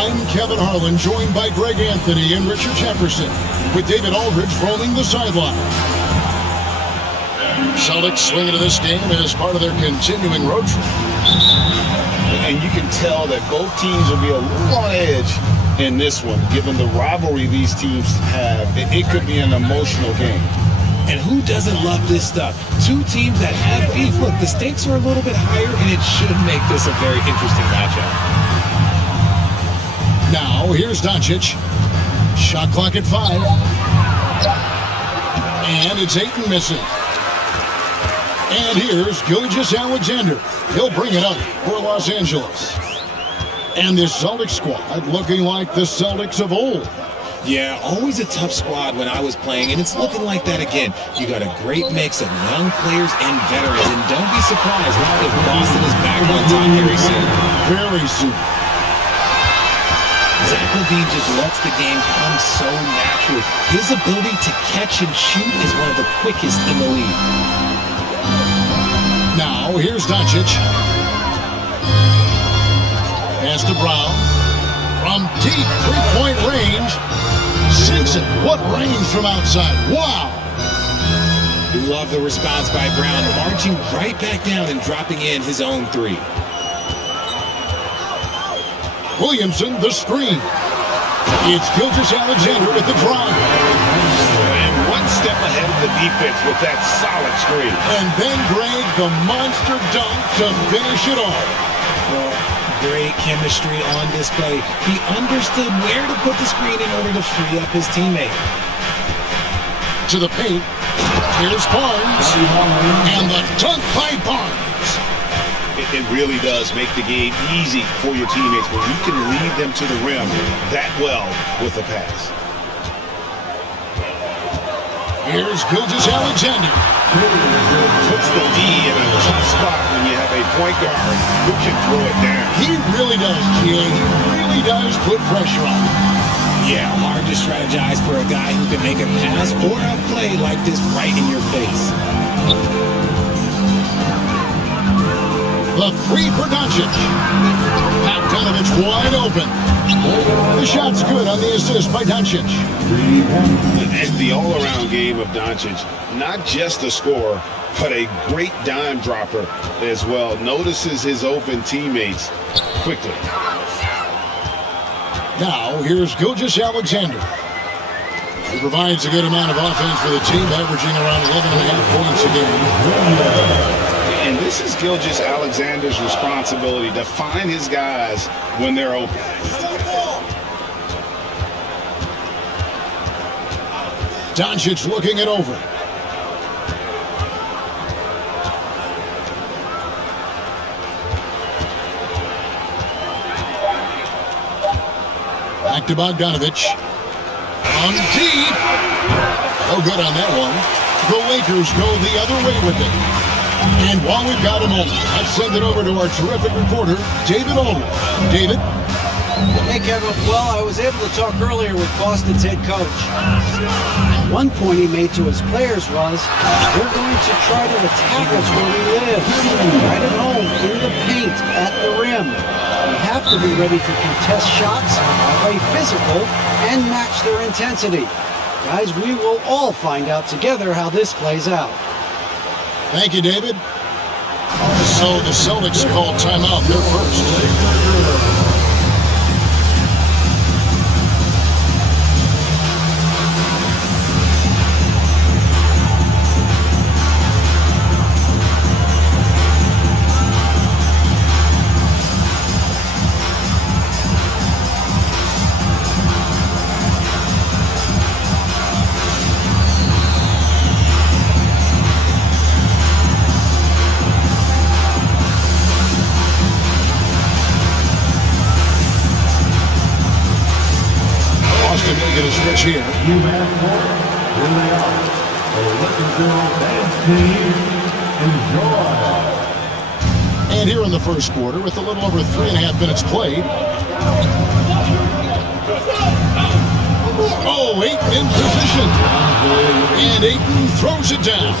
I'm Kevin Harlan, joined by Greg Anthony and Richard Jefferson, with David Aldridge roaming the sideline. Celtics swing into this game as part of their continuing road trip. And you can tell that both teams will be a little on edge in this one, given the rivalry these teams have. It could be an emotional game. And who doesn't love this stuff? Two teams that have beef. Look, the stakes are a little bit higher, and it should make this a very interesting matchup. Now, here's Doncic. Shot clock at 5. And it's Ayton missing. And here's Gilgeous-Alexander. He'll bring it up for Los Angeles. And this Celtics squad looking like the Celtics of old. Yeah, always a tough squad when I was playing, and it's looking like that again. You got a great mix of young players and veterans, and don't be surprised if Boston is back on top very soon. Very soon. Zach LaVine just lets the game come so naturally. His ability to catch and shoot is one of the quickest in the league. Now, here's Doncic. Pass to Brown. From deep three-point range. Sinks it. What range from outside. Wow. We love the response by Brown, marching right back down and dropping in his own three. Williamson, the screen. It's Gilgeous-Alexander with the drive. And one step ahead of the defense with that solid screen. And then Greg, the monster dunk to finish it off. Well, great chemistry on display. He understood where to put the screen in order to free up his teammate. To the paint. Here's Barnes. And the dunk by Barnes. It really does make the game easy for your teammates when you can lead them to the rim that well with a pass. Here's Gilgeous-Alexander. Puts the D in a tough spot when you have a point guard who can throw it down. He really does, G.A. He really does put pressure on him. Yeah, hard to strategize for a guy who can make a pass or a play like this right in your face. The three for Doncic. Bogdanovich wide open. The shot's good on the assist by Doncic. And the all-around game of Doncic, not just a scorer, but a great dime dropper as well. Notices his open teammates quickly. Now, here's Gilgeous-Alexander. He provides a good amount of offense for the team, averaging around 11.5 points a game. And this is Gilgeous-Alexander's responsibility to find his guys when they're open. Doncic looking it over. Back to Bogdanovich. On deep. No good on that one. The Lakers go the other way with it. And while we've got a moment, let's send it over to our terrific reporter, David Aldridge. David? Hey, Kevin. Well, I was able to talk earlier with Boston's head coach. One point he made to his players was, we're going to try to attack us where we live, right at home, in the paint, at the rim. We have to be ready to contest shots, play physical, and match their intensity. Guys, we will all find out together how this plays out. Thank you, David. So the Celtics called timeout. They're first. Get a switch here. You asked for it. Here they are. So listen to dance team. Enjoy. And here in the first quarter, with a little over 3.5 minutes played. Oh, Ayton in position. And Ayton throws it down.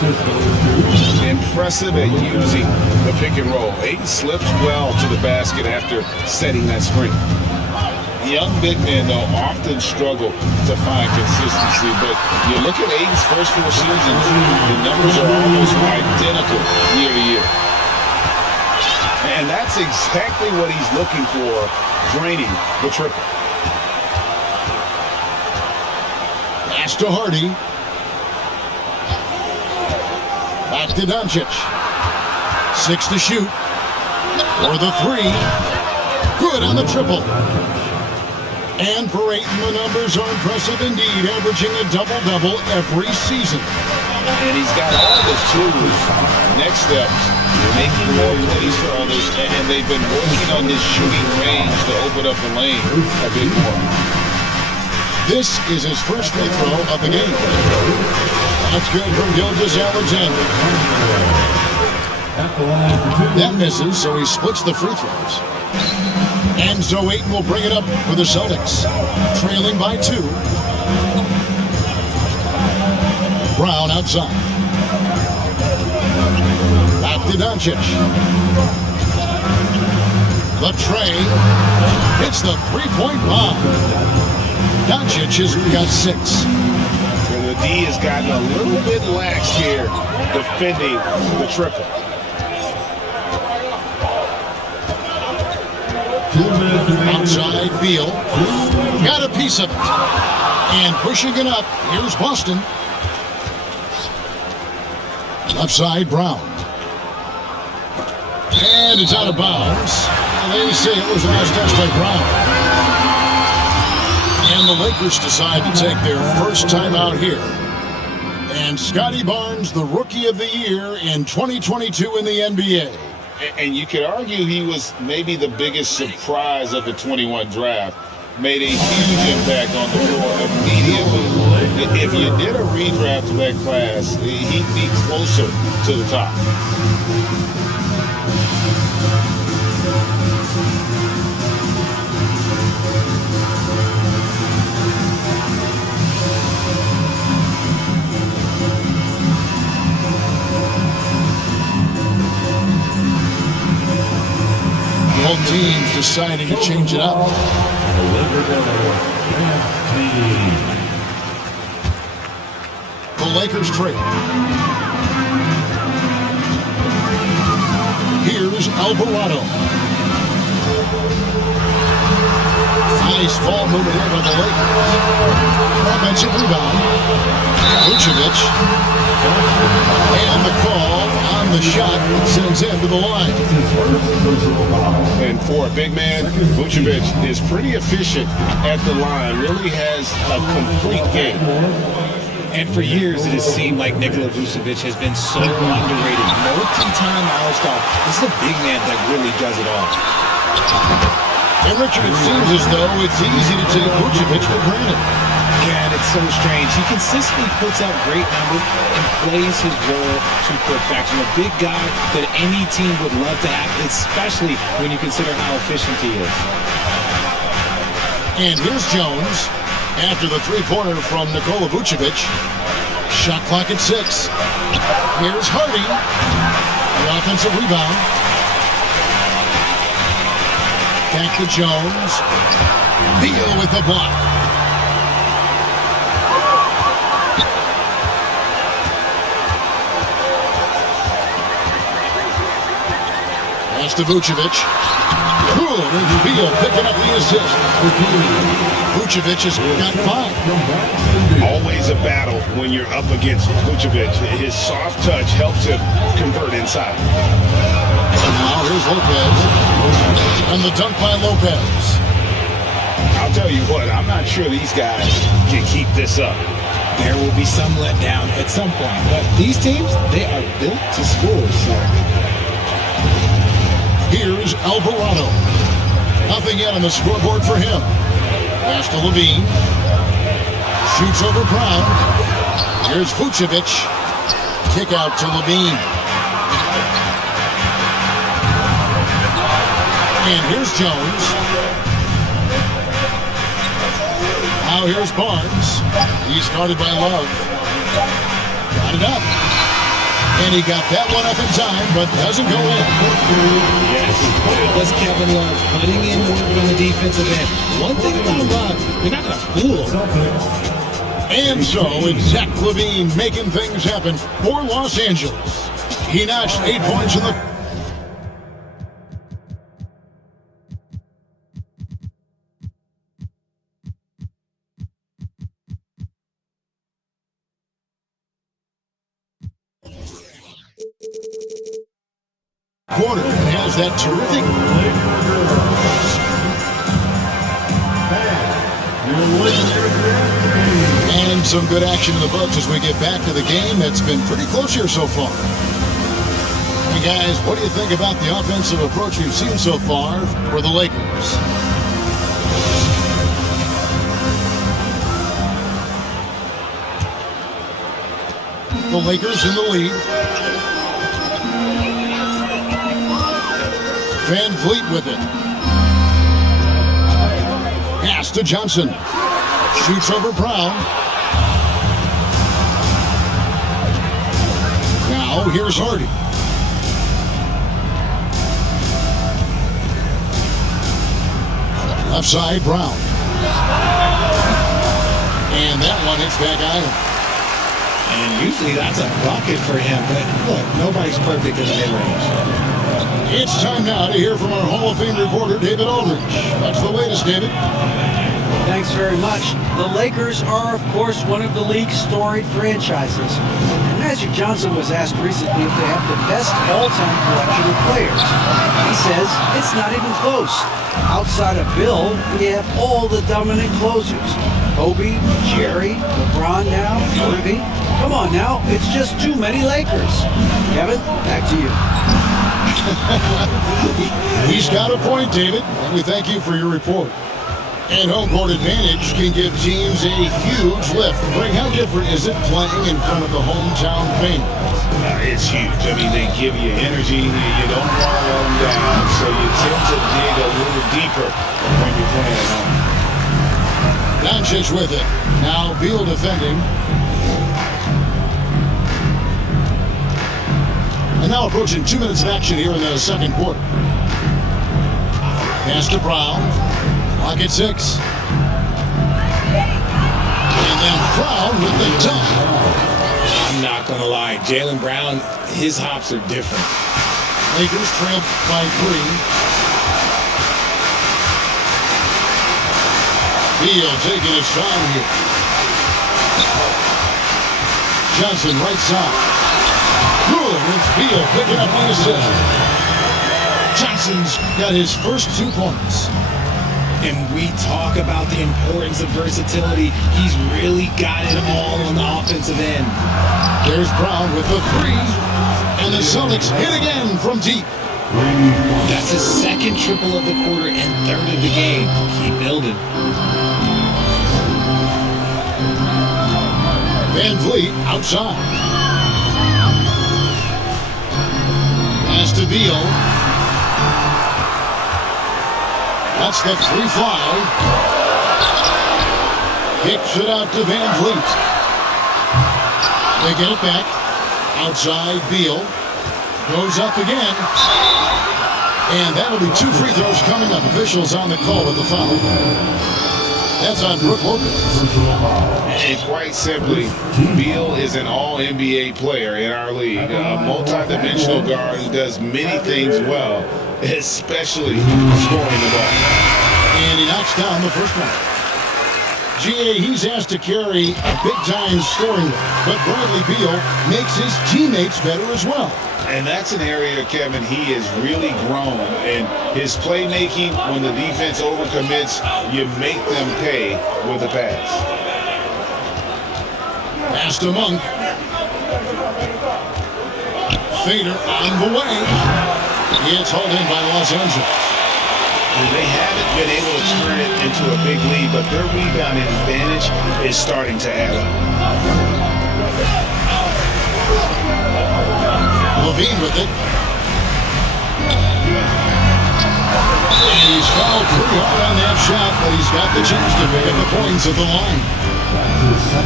Impressive at using the pick and roll. Ayton slips well to the basket after setting that screen. Young big men, though, often struggle to find consistency. But you look at Aiden's first 4 seasons, the numbers are almost identical year to year. And that's exactly what he's looking for, draining the triple. Pass to Hardy. Back to Doncic. 6 to shoot. For the 3. Good on the triple. And for Ayton, the numbers are impressive indeed, averaging a double-double every season. And he's got all the tools. Next steps, making more plays for others, and they've been working on his shooting range to open up the lane a bit more. This is his first free throw of the game. That's good from Gilgeous-Alexander. That misses, so he splits the free throws. And so Ayton will bring it up for the Celtics, trailing by 2. Brown outside. Back to Doncic. The tray hits the three-point bomb. Doncic has got 6. And the D has gotten a little bit lax here, defending the triple. Outside, Beal. Got a piece of it. And pushing it up, here's Boston. Left side, Brown. And it's out of bounds. They say it was last touch by Brown. And the Lakers decide to take their first time out here. And Scotty Barnes, the Rookie of the Year in 2022 in the NBA. And you could argue he was maybe the biggest surprise of the 21 draft. Made a huge impact on the floor immediately. If you did a redraft of that class, he'd be closer to the top. Both teams deciding to change it up. The Lakers trade. Here's Alvarado. Nice ball movement here by the Lakers. Offensive rebound. Vucevic. And the call on the shot that sends him to the line. And for a big man, Vucevic is pretty efficient at the line. Really has a complete game. And for years, it has seemed like Nikola Vucevic has been so underrated. Multi-time All-Star. This is a big man that really does it all. And Richard, it seems as though it's easy to take Vucevic for granted. Yeah, and it's so strange. He consistently puts out great numbers and plays his role to perfection. A big guy that any team would love to have, especially when you consider how efficient he is. And here's Jones after the three-pointer from Nikola Vucevic. Shot clock at 6. Here's Hardy. The offensive rebound. Back to Jones. Beal with the block. Pass to Vucevic. Cool. And Beal picking up the assist. Vucevic has got 5. Always a battle when you're up against Vucevic. His soft touch helps him convert inside. And now here's Lopez. And the dunk by Lopez. I'll tell you what, I'm not sure these guys can keep this up. There will be some letdown at some point, but these teams, they are built to score. So. Here's Alvarado. Nothing yet on the scoreboard for him. Pass to Levine. Shoots over Brown. Here's Vucevic. Kick out to Levine. And here's Jones. Now here's Barnes. He's guarded by Love. Got it up. And he got that one up in time, but doesn't go in. Yes, that's Kevin Love putting in work on the defensive end. One thing about Love, you're not going to fool him. And so it's Zach LaVine making things happen for Los Angeles. He notched 8 points in the quarter and has that terrific and some good action in the books as we get back to the game that's been pretty close here so far. Hey guys, what do you think about the offensive approach we've seen so far for the Lakers? The Lakers in the lead. Van Vliet with it. Pass to Johnson. Shoots over Brown. Now here's Hardy. Left side, Brown. And that one hits back iron. And usually that's a bucket for him, but look, nobody's perfect in the mid-range. It's time now to hear from our Hall of Fame reporter, David Aldridge. What's the latest, David? Thanks very much. The Lakers are, of course, one of the league's storied franchises. And Magic Johnson was asked recently if they have the best all-time collection of players. He says it's not even close. Outside of Bill, we have all the dominant closers. Kobe, Jerry, LeBron now, Irving. Come on now, it's just too many Lakers. Kevin, back to you. He's got a point, David, and we thank you for your report. And home court advantage can give teams a huge lift. Greg, how different is it playing in front of the hometown fans? It's huge. I mean, they give you energy. You don't want to let them down, so you tend to dig a little deeper when you're playing at home. Doncic with it. Now Beal defending. And now approaching 2 minutes of action here in the second quarter. Pass to Brown. Clock at 6. And then Brown with the dunk. I'm not going to lie. Jaylen Brown, his hops are different. Lakers trail by 3. Beal taking a shot here. Johnson right side. Good. It's Beal picking up the assist. Johnson's got his first 2 points. And we talk about the importance of versatility. He's really got it all on the offensive end. There's Brown with the 3. And the Celtics hit again from deep. That's his second triple of the quarter and third of the game. Keep building. Van Vliet outside. Pass to Beal. That's the 3 fly. Kicks it out to Van Vliet. They get it back. Outside, Beal. Goes up again. And that'll be 2 free throws coming up. Officials on the call with the foul. That's on Brook Lopez. And quite simply, Beal is an all-NBA player in our league. A multi-dimensional guard who does many things well, especially scoring the ball. And he knocks down the first one. GA, he's asked to carry a big-time scoring, but Bradley Beal makes his teammates better as well. And that's an area, Kevin, he has really grown. And his playmaking, when the defense overcommits, you make them pay with a pass. Pass to Monk. Fader on the way. It's hauled in by Los Angeles. And they haven't been able to turn it into a big lead, but their rebounding advantage is starting to add up. LaVine with it. And he's fouled pretty hard on that shot, but he's got the chance to pick up the points at the line.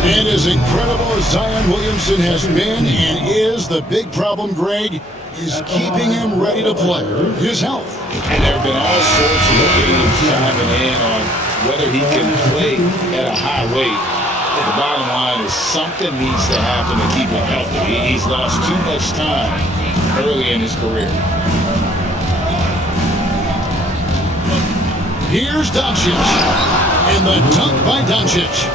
And as incredible as Zion Williamson has been and is, the big problem, Greg, is keeping him ready to play. His health. And there have been all sorts of games chiming in on whether he can play at a high weight. The bottom line is something needs to happen to keep him healthy. He's lost too much time early in his career. Here's Doncic. And the dunk by Doncic.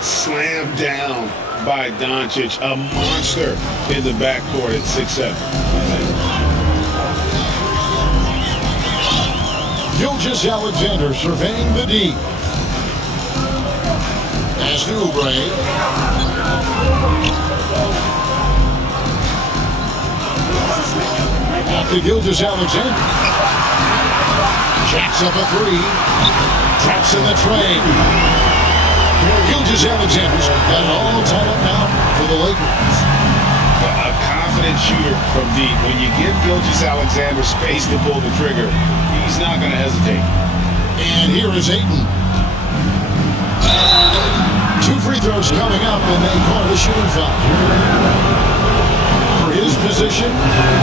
Slammed down by Doncic, a monster in the backcourt at 6'7". Gilgeous Alexander surveying the D. Pass to Oubre. Out to Gilgeous Alexander. Jacks up a three. Traps in the tray. Gilgeous Alexander's got it all tied up now for the Lakers. A confident shooter from deep. When you give Gilgeous Alexander space to pull the trigger, he's not going to hesitate. And here is Ayton. 2 free throws coming up, and they call the shooting foul. For his position,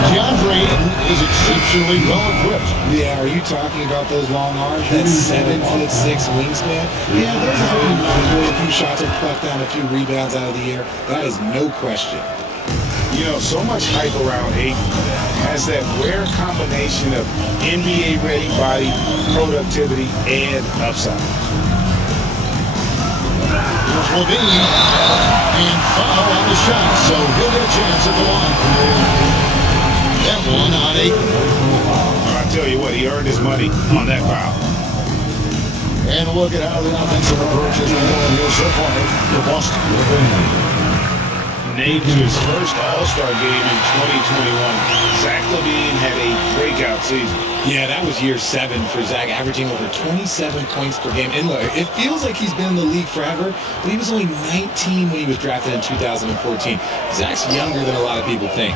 DeAndre Ayton is exceptionally well equipped. Yeah, are you talking about those long arms? That 7'6" wingspan? Yeah, those are helping him out. A few shots are plucked down, a few rebounds out of the air. That is no question. You know, so much hype around Ayton has that rare combination of NBA-ready body, productivity, and upside. Here's Levine, and foul on the shot, so he'll get a chance at the line. That one on Ayton. I tell you what, he earned his money on that foul. And look at how the offensive approach has been going here so far for Boston. Named to his first All-Star game in 2021, Zach LaVine had a breakout season. Yeah, that was year 7 for Zach, averaging over 27 points per game. And look, it feels like he's been in the league forever, but he was only 19 when he was drafted in 2014. Zach's younger than a lot of people think.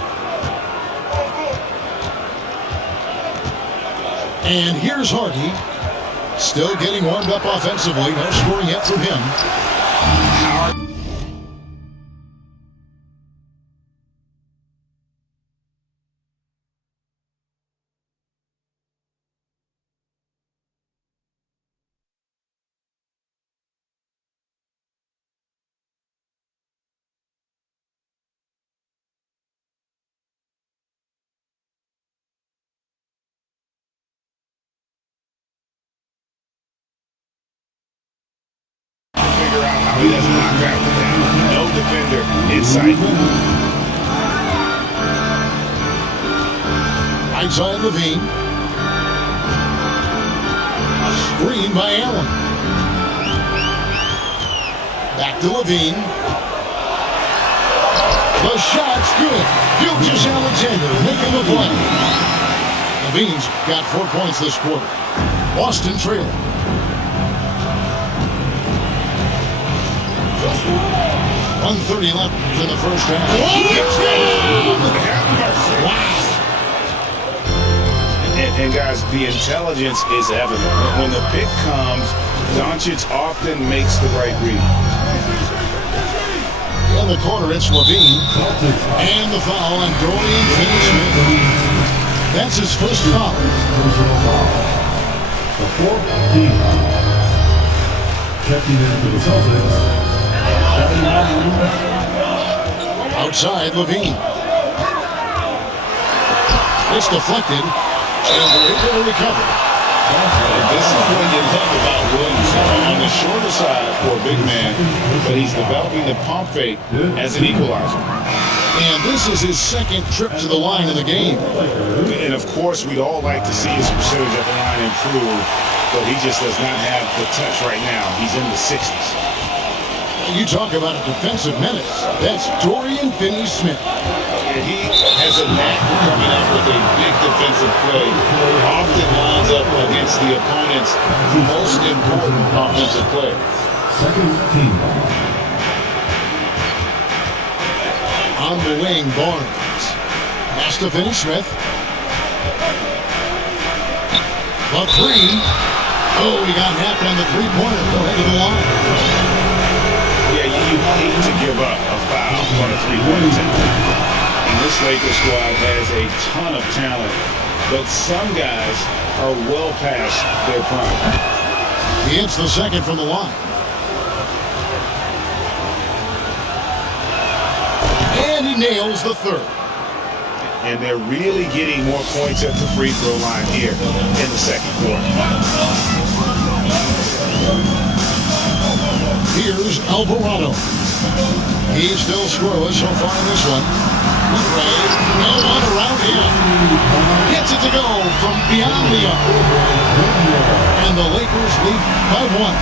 And here's Hardy, still getting warmed up offensively. No scoring yet from him. He doesn't knock that one down. No defender in sight. Right side Levine. Screen by Allen. Back to Levine. The shot's good. Gilgeous Alexander making the play. Levine's got 4 points this quarter. Boston trailing. 1:30 left in the first half. Wow. And guys, the intelligence is evident. When the pick comes, Doncic often makes the right read. In the corner, it's Levine. And the foul on Dorian Finney-Smith. That's his first foul. The 4th team. Checking in for the Celtics. Outside, Levine. It's deflected, and they're able to recover. This is what you love about Williamson. On the shorter side for a big man, but he's developing the pump fake as an equalizer. And this is his second trip to the line in the game. And of course, we'd all like to see his percentage at the line improve, but he just does not have the touch right now. He's in the 60s. You talk about a defensive menace. That's Dorian Finney-Smith. He has a knack for coming up with a big defensive play. Often lines up against the opponent's most important offensive player. Second team. On the wing, Barnes. Pass to Finney-Smith. The three. Oh, he got hacked on the three-pointer. Go ahead to the line. You hate to give up a foul on a three-point attempt. And this Lakers squad has a ton of talent, but some guys are well past their prime. He hits the second from the line. And he nails the third. And they're really getting more points at the free throw line here in the second quarter. Here's Alvarado. He's still scoreless so far in this one. No one around him. Gets it to go from beyond the arc. And the Lakers lead by one.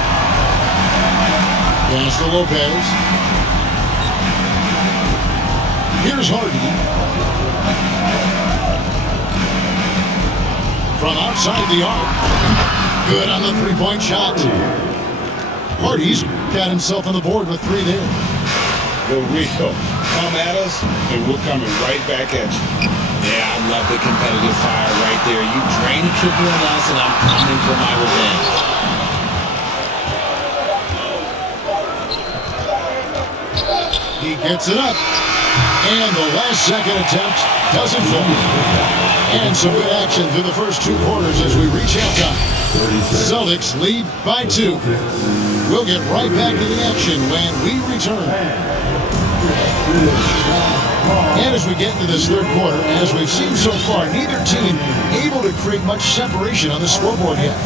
Pass to Lopez. Here's Hardy. From outside the arc. Good on the three-point shot. Hardy's got himself on the board with three there. The real come at us, and we're coming right back at you. Yeah, I love the competitive fire right there. You drain a triple on us, and I'm coming for my revenge. He gets it up. And the last second attempt doesn't fall. And some good action through the first two quarters as we reach halftime. Celtics lead by 2. We'll get right back to the action when we return. And as we get into this third quarter, as we've seen so far, neither team able to create much separation on the scoreboard yet.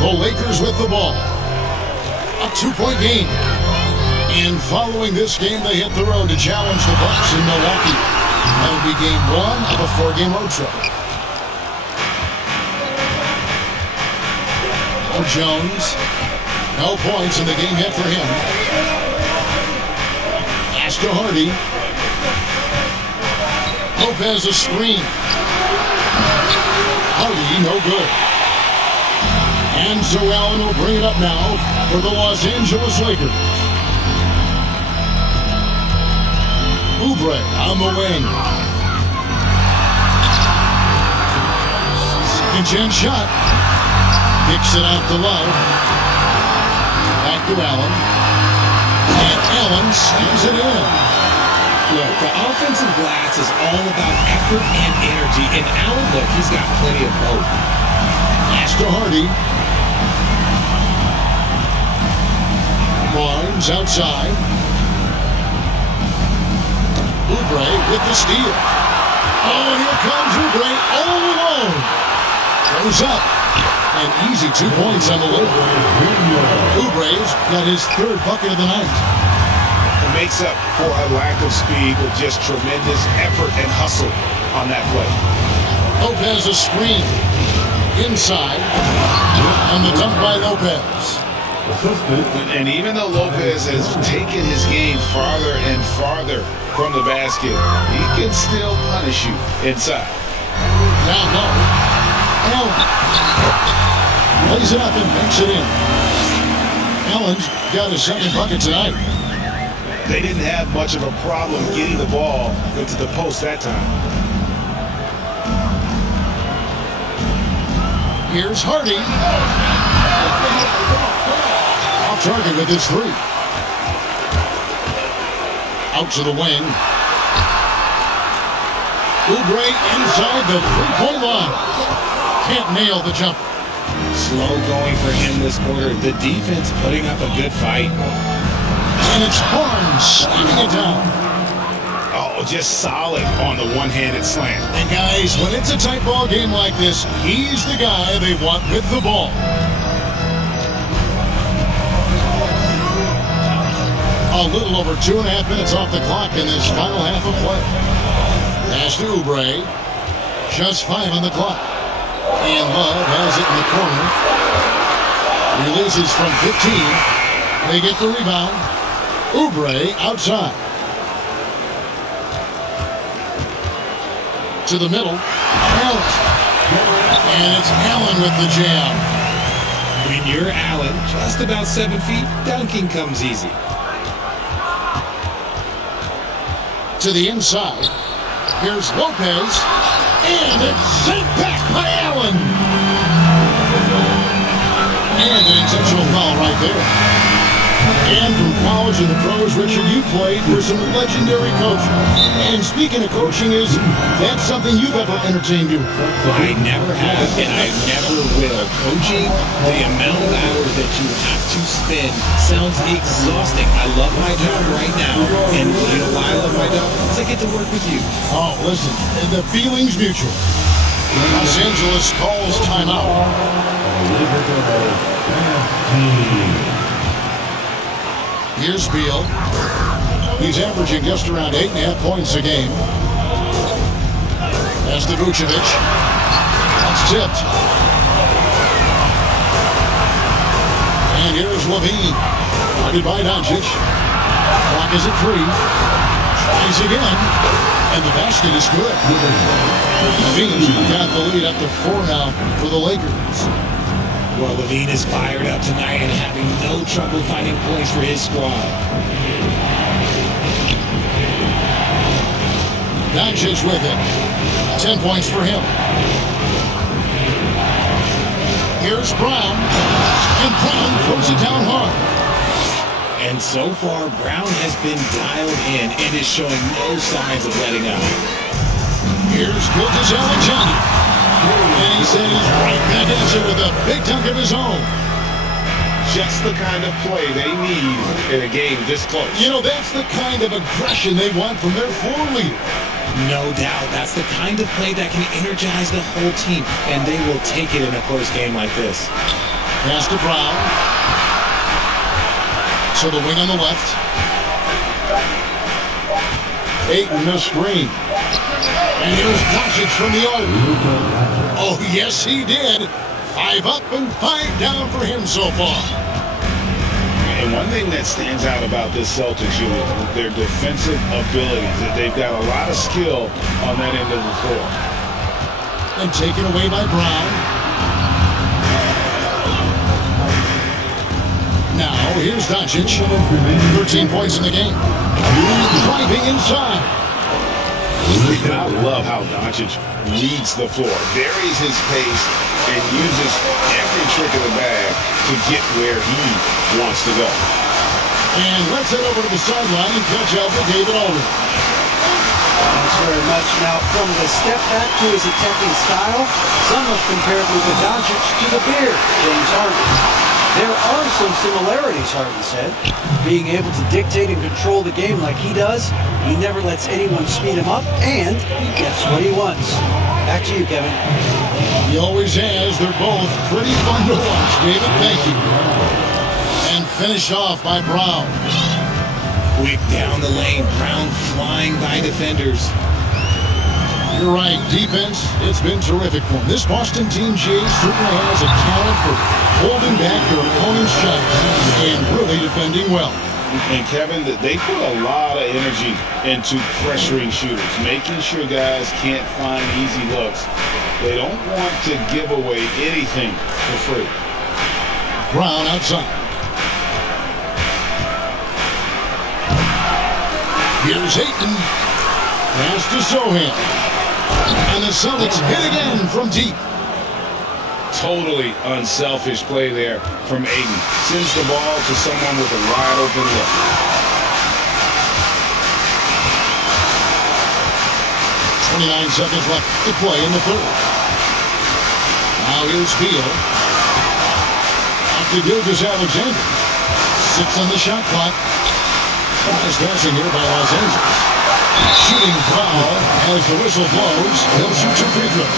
The Lakers with the ball. A 2-point game. And following this game, they hit the road to challenge the Bucks in Milwaukee. That'll be game 1 of a 4-game road trip. Now Jones. No points in the game yet for him. Pass to Hardy. Lopez a screen. Hardy no good. And so Allen will bring it up now for the Los Angeles Lakers. Oubre on the wing. Second chance shot. Kicks it out to Love. Back to Allen. And Allen slams it in. Look, the offensive glass is all about effort and energy. And Allen, look, he's got plenty of both. Pass to Hardy. Barnes outside. Oubre with the steal. Oh, and here comes Oubre all alone. Goes up. And easy 2 points on the way. Oubre's got his third bucket of the night. It makes up for a lack of speed with just tremendous effort and hustle on that play. Lopez a screen. Inside. And the dunk by Lopez. And even though Lopez has taken his game farther and farther from the basket, he can still punish you inside. Down low. Allen lays it up and banks it in. Allen's got his second bucket tonight. They didn't have much of a problem getting the ball into the post that time. Here's Hardy. Off target with his 3. Out to the wing. Oubre inside the 3-point line. Can't nail the jump. Slow going for him this quarter. The defense putting up a good fight. And it's Barnes slamming it down. Oh, just solid on the one-handed slam. And guys, when it's a tight ball game like this, he's the guy they want with the ball. A little over 2.5 minutes off the clock in this final half of play. Pass to Oubre. Just 5 on the clock. And Love has it in the corner. Releases from 15. They get the rebound. Oubre outside. To the middle. Allen. And it's Allen with the jam. When you're Allen, just about 7 feet, dunking comes easy. To the inside. Here's Lopez. And it's sent back by Allen. And an intentional foul right there. And from college and the pros, Richard, you played for some legendary coaches. And speaking of coaching, is that something you've ever entertained doing? I never have, and I never will. Coaching, the amount of hours that you have to spend sounds exhausting. I love my job right now, and you know why I love my job? Because I get to work with you. Oh, listen, the feeling's mutual. Los Angeles calls timeout. Here's Beal. He's averaging just around 8.5 points a game. That's to Vucevic. That's tipped. And here's Levine. Guarded by Doncic. Clock is at 3. Tries again. And the basket is good. Levine's got the lead up to 4 now for the Lakers. Well, Levine is fired up tonight and having no trouble finding points for his squad. Doncic with it. 10 points for him. Here's Brown. And Brown throws it down hard. And so far, Brown has been dialed in and is showing no signs of letting up. Here's Gilgeous-Alexander. And he said he's right back into it with a big dunk of his own. Just the kind of play they need in a game this close. You know, that's the kind of aggression they want from their floor leader. No doubt. That's the kind of play that can energize the whole team, and they will take it in a close game like this. Pass to Brown. So the wing on the left. Ayton a screen. And here's Doncic from the arc. Oh, yes, he did. 5 up and 5 down for him so far. And one thing that stands out about this Celtics unit, their defensive abilities. That they've got a lot of skill on that end of the floor. And taken away by Brown. Now, here's Doncic. 13 points in the game. Driving inside. And I love how Doncic reads the floor, varies his pace, and uses every trick of the bag to get where he wants to go. And let's head over to the sideline and catch up with David Aldridge. Thanks very much. Now, from the step back to his attacking style, some have compared Luka Doncic to the beard, James Harden. There are some similarities, Harden said. Being able to dictate and control the game like he does, he never lets anyone speed him up, and he gets what he wants. Back to you, Kevin. He always has. They're both pretty fun to watch, David. Thank you. And finished off by Brown. Quick down the lane, Brown flying by defenders. You're right. Defense, it's been terrific for him. This Boston team, Jay, certainly has a talent for holding back their opponent's shots and really defending well. And Kevin, they put a lot of energy into pressuring shooters, making sure guys can't find easy looks. They don't want to give away anything for free. Brown outside. Here's Ayton. Pass to Sohan. And the Celtics hit again from deep. Totally unselfish play there from Ayton. Sends the ball to someone with a wide open look. .29 seconds left to play in the third. Now here's Beal. Off to Gilgeous-Alexander. 6 on the shot clock. Nice passing here by Los Angeles. Shooting foul as the whistle blows. He'll shoot 2 free throws.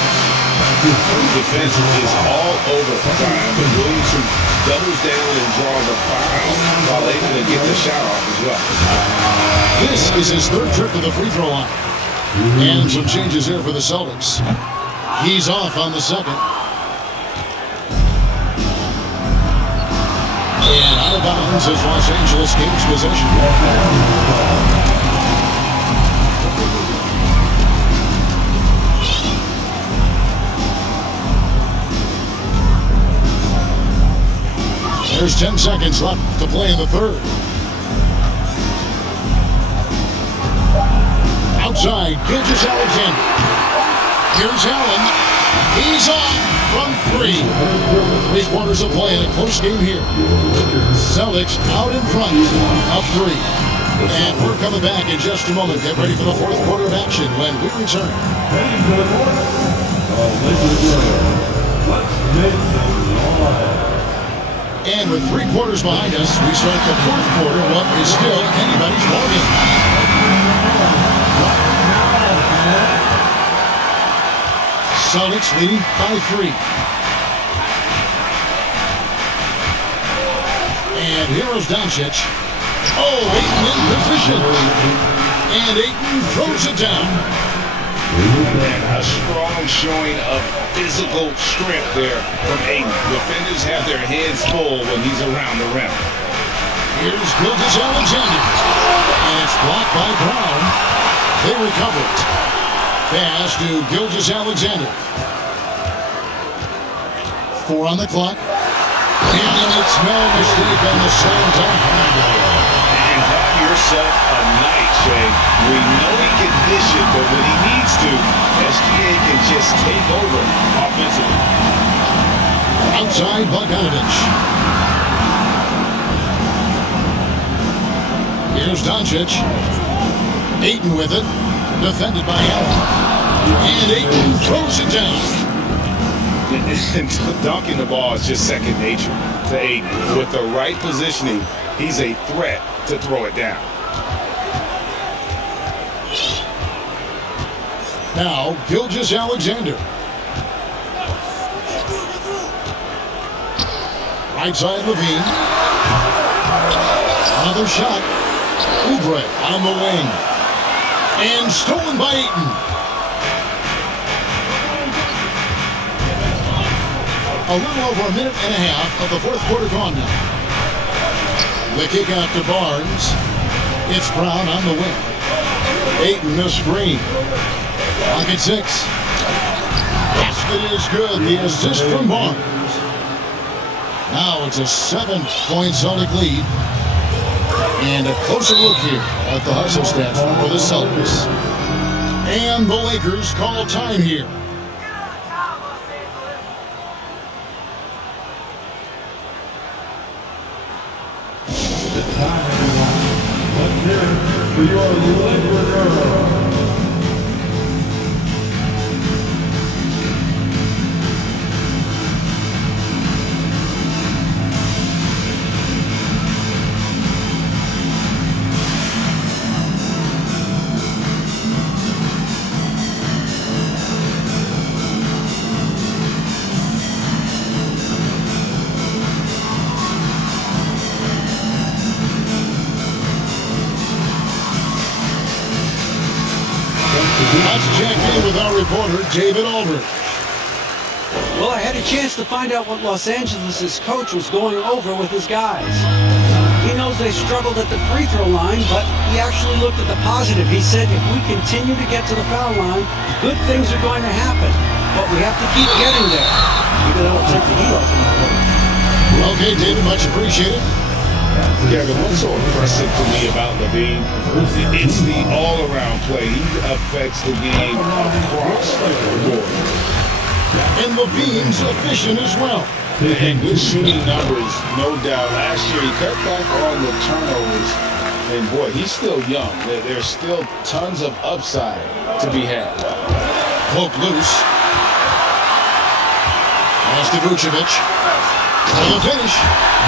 Defense is all over time, but Williamson doubles down and draws a foul while able to get the shot off as well. This is his 3rd trip to the free throw line. And some changes here for the Celtics. He's off on the 2nd. And out of bounds as Los Angeles gains possession. There's 10 seconds left to play in the third. Outside, Gilgeous-Alexander. Here's Allen. He's off from three. 3 quarters of play in a close game here. Celtics out in front, up 3. And we're coming back in just a moment. Get ready for the 4th quarter of action when we return. Heading to the court, Lakers player. Let's make some noise. And with 3 quarters behind us, we start the 4th quarter. What is still anybody's ballgame. Celtics leading by 3. And here's Doncic. Oh, Ayton in position. And Ayton throws it down. And a strong showing of physical strength there from Ayton. Defenders have their hands full when he's around the rim. Here's Gilgeous-Alexander. And it's blocked by Brown. They recover it. Pass to Gilgeous-Alexander. 4 on the clock. And it's no mistake on the slam dunk. And have yourself a night, Shay. We know he can dish it, but when he needs to, SGA can just take over offensively. Outside Bogdanovich. Here's Doncic. Ayton with it. Defended by Allen. And Ayton throws it down. And dunking the ball is just second nature to Ayton. With the right positioning, he's a threat to throw it down. Now, Gilgeous-Alexander. Right side Levine. Another shot. Oubre on the wing. And stolen by Ayton. A little over a minute and a half of the 4th quarter gone now. The kick out to Barnes. It's Brown on the wing. Ayton the screen. Clock at 6. Basket is good. The assist from Barnes. Now it's a 7-point Celtic lead. And a closer look here at the hustle stats for the Celtics. And the Lakers call time here. It's time, everyone. Let's hear it for your Laker girl. Let's check in with our reporter, David Aldridge. Well, I had a chance to find out what Los Angeles' coach was going over with his guys. He knows they struggled at the free throw line, but he actually looked at the positive. He said, if we continue to get to the foul line, good things are going to happen. But we have to keep getting there. Maybe that'll take the heat off him a little. Okay, David, much appreciated. Kevin, what's so impressive to me about Levine? It's the all-around play. He affects the game across the board. And Levine's efficient as well. And good shooting numbers, no doubt. Last year, he cut back on the turnovers. And, boy, he's still young. There's still tons of upside to be had. Poke loose. Pass to Vucevic. For the finish.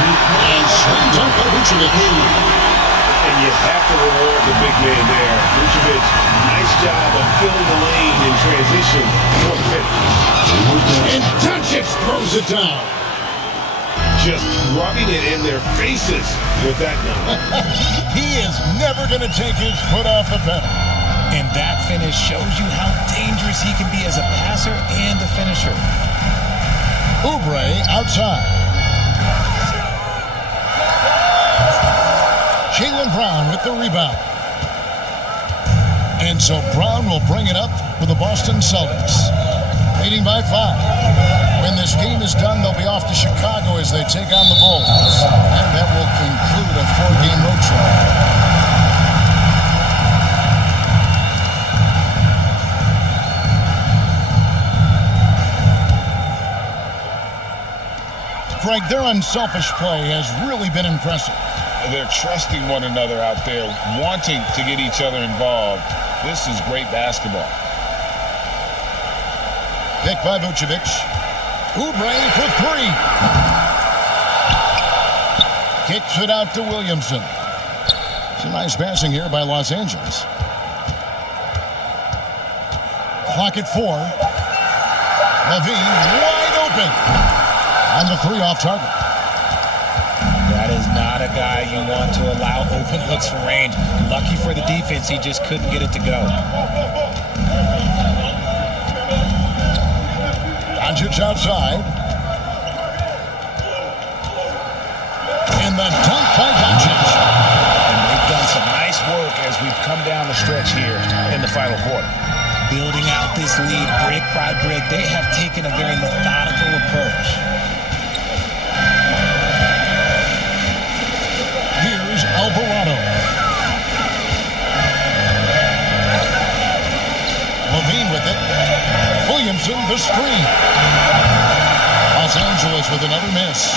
And slam dunk by Vucevic. And you have to reward the big man there. Vucevic, nice job of filling the lane in transition for the finish. And Doncic throws it down. Just rubbing it in their faces with that number. He is never going to take his foot off the pedal. And that finish shows you how dangerous he can be as a passer and a finisher. Oubre outside. Jaylen Brown with the rebound. And so Brown will bring it up for the Boston Celtics. Leading by 5. When this game is done, they'll be off to Chicago as they take on the Bulls. And that will conclude a 4-game road trip. Greg, their unselfish play has really been impressive. They're trusting one another out there, wanting to get each other involved. This is great basketball. Pick by Vucevic. Oubre for three. Kicks it out to Williamson. Some nice passing here by Los Angeles. Clock at 4. Levine wide open. On the three off target. That is not a guy you want to allow open looks from range. Lucky for the defense, he just couldn't get it to go. Doncic outside. And the dunk by Doncic. And they've done some nice work as we've come down the stretch here in the final quarter. Building out this lead brick by brick, they have taken a very methodical approach. Here's Alvarado. Levine with it. Williamson the screen. Los Angeles with another miss.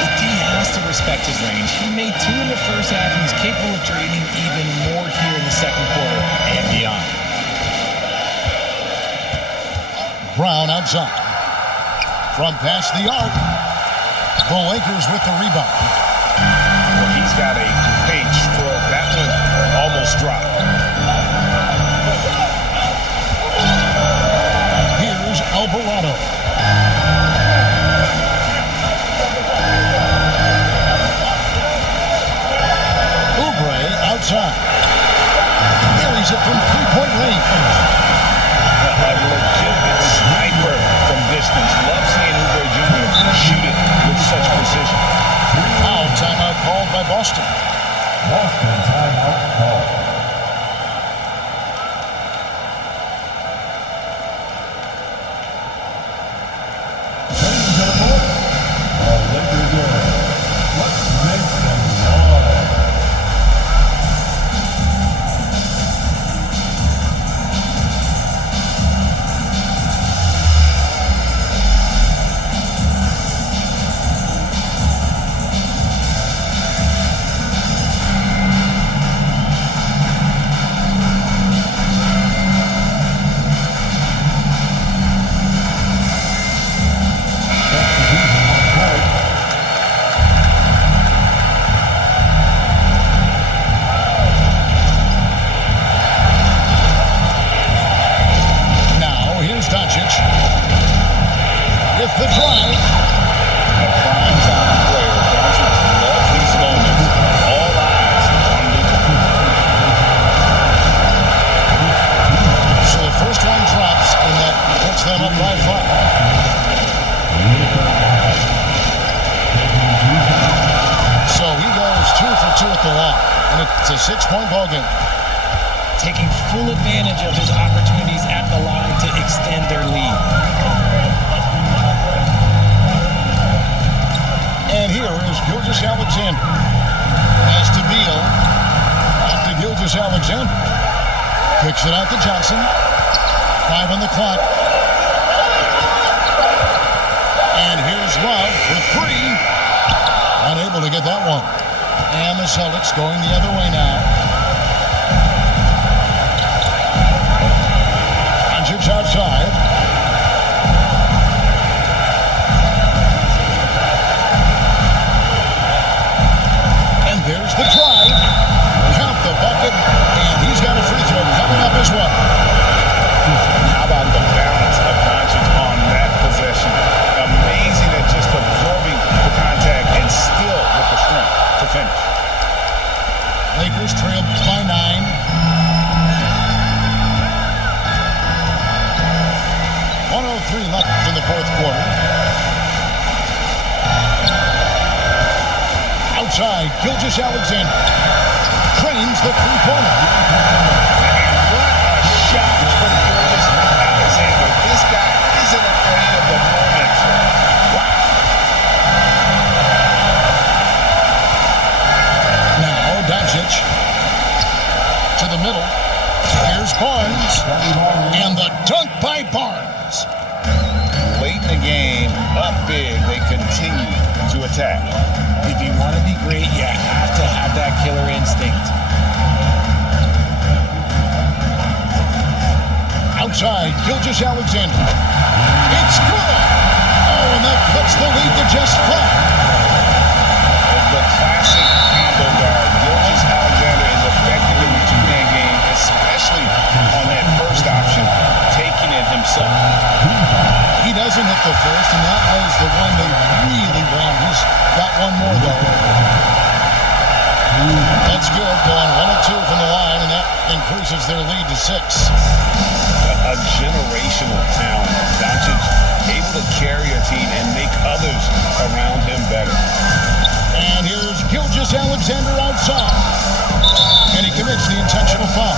The D has to respect his range. He made 2 in the first half, and he's capable of draining even more here in the second quarter and beyond. Brown outside. From past the arc. The Lakers with the rebound. Well, he's got a great stroke. That one almost dropped. Here's Alvarado. Oubre outside. Carries it from three-point range. A legitimate sniper from distance. Love seeing Oubre Jr. shoot it with such precision. Now timeout called by Boston. Boston timeout call. Ladies and gentlemen, our Lakers are let's make some noise. Now here's Doncic. With the drive. A prime time player. Doncic loves these moments. All eyes on Luka. So the first one drops, and that puts them up by 5. So he goes 2 for 2 at the line, and it's a 6-point ball game. Taking full advantage of his opportunities at the line to extend their lead. And here is Gilgeous-Alexander. Pass to Beal. Back to Gilgeous-Alexander. Kicks it out to Johnson. 5 on the clock. And here's Love for 3. Unable to get that one. And the Celtics going the other way now. Doncic outside. And there's the drive. Count the bucket. And he's got a free throw coming up as well. How about the balance of Doncic on that possession? Amazing at just absorbing the contact and still with the strength to finish. Lakers trail by 9. 1:03 left in the fourth quarter. Outside, Gilgeous-Alexander trains the three-pointer. What a shot from Gilgeous-Alexander. This guy isn't afraid of the moment. Wow. Now Doncic to the middle. Here's Barnes. And the dunk by Barnes. Late in the game, up big, they continue attack. If you want to be great, you have to have that killer instinct. Outside, Gilgeous-Alexander. It's good! Oh, and that cuts the lead to just 5. The classic combo guard. Gilgeous-Alexander is effective in the two-man game, especially on that first option, taking it himself. He doesn't hit the first, and that was the one they really want. He's got one more, though. That's good, going 1 of 2 from the line, and that increases their lead to 6. A generational talent. Doncic able to carry a team and make others around him better. And here's Gilgeous-Alexander outside. And he commits the intentional foul.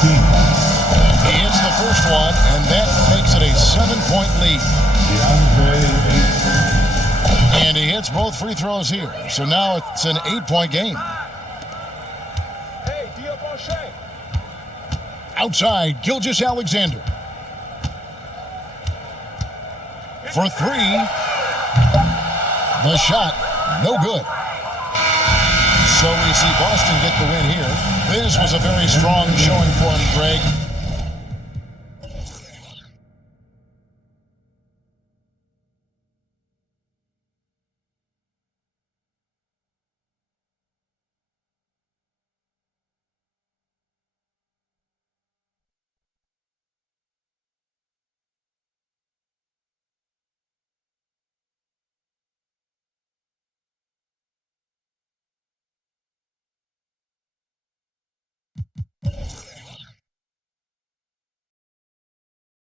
He hits the first one, and that makes it a 7-point lead. And he hits both free throws here. So now it's an 8-point game. Outside, Gilgeous-Alexander. For 3. The shot, no good. So we see Boston get the win here. This was a very strong showing for him, Greg.